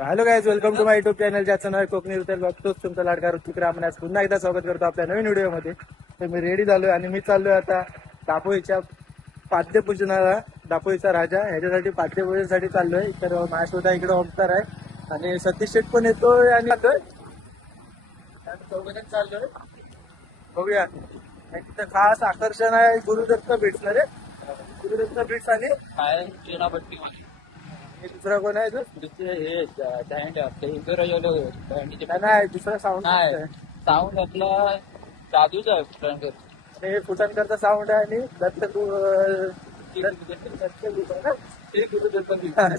Hello guys, welcome to my YouTube channel. ज्याचं नाव कोकणी उतर बघतोच तुमचा लाडका ऋतिक रामने. आज पुन्हा एकदा स्वागत करतो आपल्या नवीन व्हिडिओमध्ये. तर मी रेडी झालोय आणि मी चाललोय आता दापोईच्या पाद्यपूजनाला. दापोईचा राजा ह्याच्यासाठी पाद्यपूजनासाठी चाललोय. तर माझ्यासोबत इकडे ओमकार आहे आणि सतीश शेठ पण येतोय आणि चौघजण चाललोय. बघूया. तिथं खास आकर्षण आहे गुरुदत्त बिट्स. रे गुरुदत्त बिट्स आणि काय चेनापट्टी दुसरा कोण आहे तो? दुसरे हे बँड आपले इंदोराजवळ बँडचे नाही, दुसरा साऊंड नाही साऊंड आपला जादूचा आहे फ्रंट. आणि फुटांकरचा साऊंड आहे आणि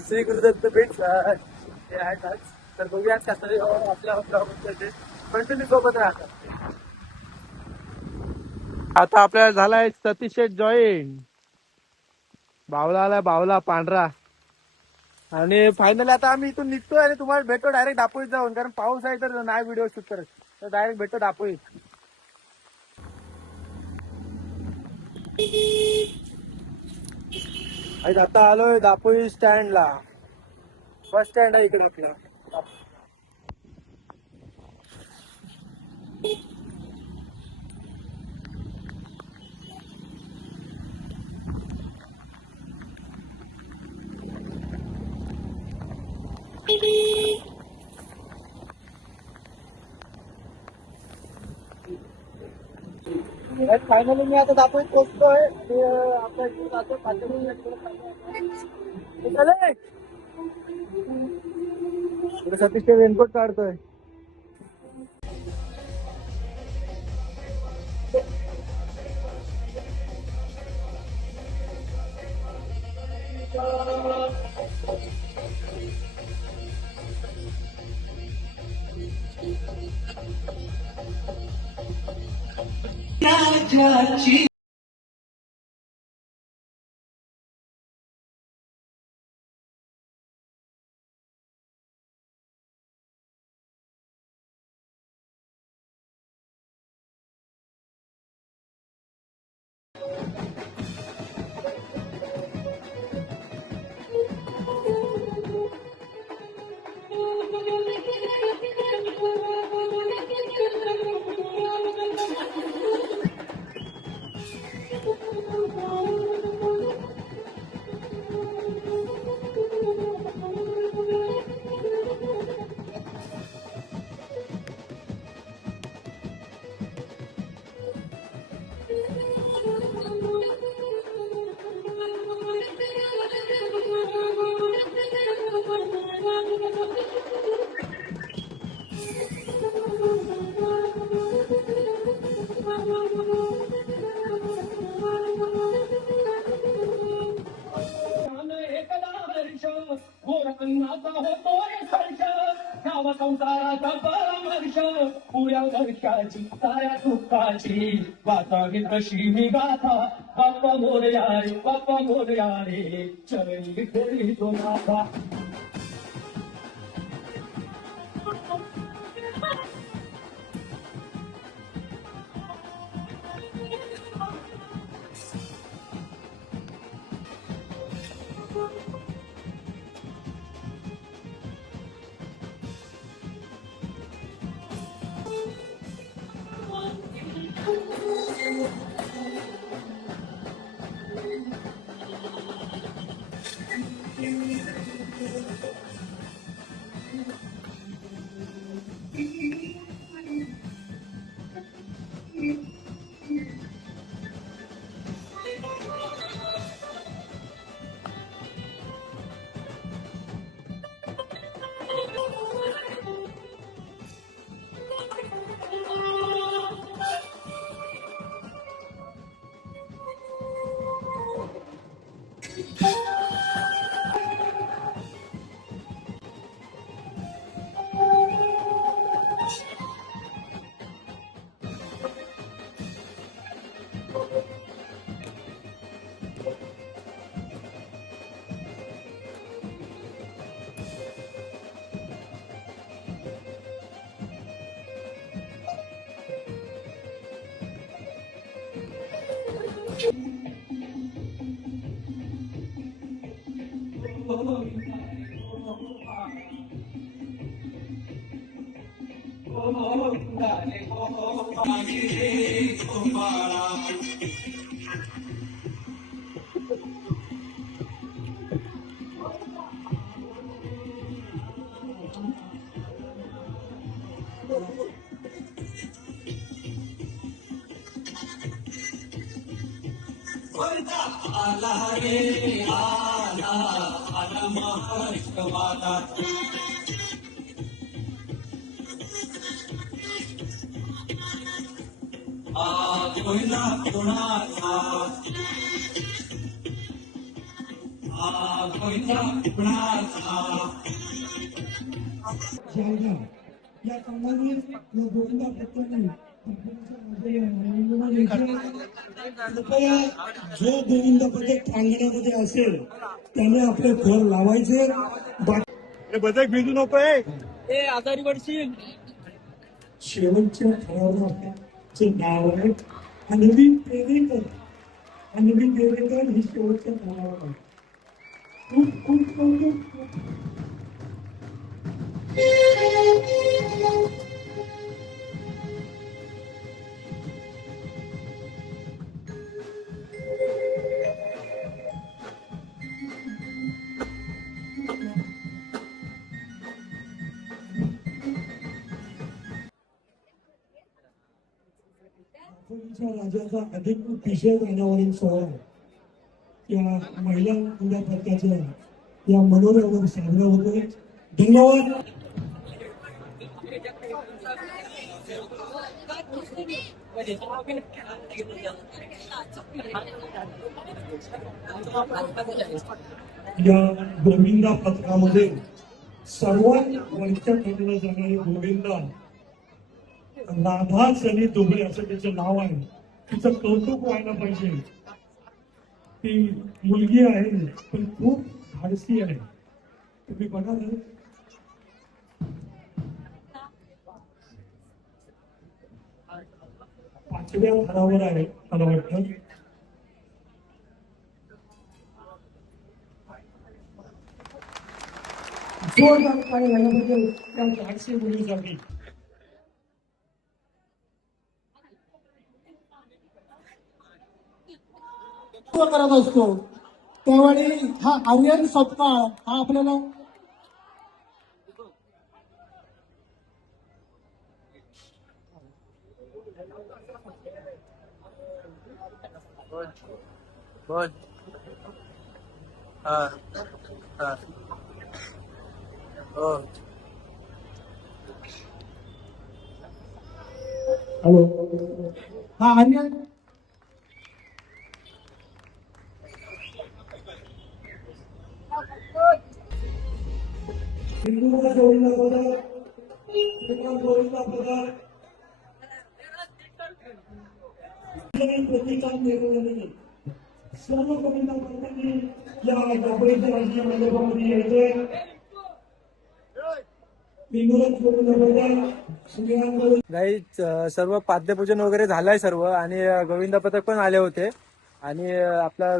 श्री गुरुदत्त बीट हे आहेत आज. तर बघूया कसं आपल्या कंटिन्यू सोबत राहतात. आता आपल्याला झालाय सतीश शेठ जॉईन. बावला आलाय, बावला पांढरा. आणि फायनली आता आम्ही इथून निघतोय आणि तुम्हाला भेटतो डायरेक्ट दापोईत जाऊन, कारण पाऊस आहे तर नाही व्हिडिओ शूट करत. तर डायरेक्ट भेटतो दापोईत. आता आलोय दापोई स्टँडला. बस स्टँड आहे इकडे आपलं. फायनली मी आता दापोईत पोहोचतोय आणि आपल्या इकडे जातो सतीश ते रेनकोट काढतोय. संसाराचा परामर्श पुऱ्या वर्षाची साऱ्या दुःखाची गाथा ही कशी मी गाथा. बाप्पा मोरया रे, बाप्पा मोरया रे, चरणी फेरी तो नाथा. जालना या कामाने या गोविंदा भक्तांनी कृपया जो गोविंद पथक प्रांगणामध्ये असेल त्याने आपले घर लावायचे. बदक भिजू नको आजारी पडशील. शेवटच्या ठरावाचे नाव आहे अनविन पेरेकर. अनविन पेरेकर ही शेवटच्या ठरावात आहे. खूप खूप खूप राजाचा अधिक विषय गाण्यावरील सोहळा या महिला क्रीडा पथकाच्या या मनोऱ्यावर साजरा होतोय. धन्यवाद. या गोविंदा पथकामध्ये सर्वात वरच्या ठिकाणी जाणारे गोविंदा राधा सनी दुबे असं त्याचं नाव आहे. तिचं कौतुक व्हायला पाहिजे. ती मुलगी आहे पण खूप धाडसी आहे. तुम्ही बघा ना, पाचव्या थरावर आहे मला वाटतं. जोरदार काय झाल्याबद्दल त्या धाडसी मुलीसाठी. करत असतो त्यावेळी हा आर्यन सपकाळ हा आपल्याला बोल. हा हा हो. हॅलो हा आर्यन हिंदूला जोडला प्रतिकार निर्णय सर्व कविता पथकांनी या डबळीच्या राजकीय मंडपामध्ये यायचंय. काही सर्व पाद्यपूजन वगैरे झालंय सर्व आणि गोविंदा पथक पण आले होते आणि आपला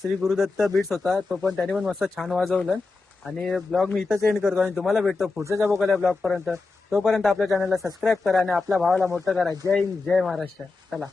श्री गुरुदत्त बीट्स होता तो पण त्याने पण मस्त छान वाजवलं. आणि ब्लॉग मी इथंच एंड करतो आणि तुम्हाला भेटतो पुढच्या बोकाल्या ब्लॉग पर्यंत. तोपर्यंत आपल्या चॅनलला सबस्क्राईब करा आणि आपल्या भावाला मोठं करा. जय हिंद, जय महाराष्ट्र. चला.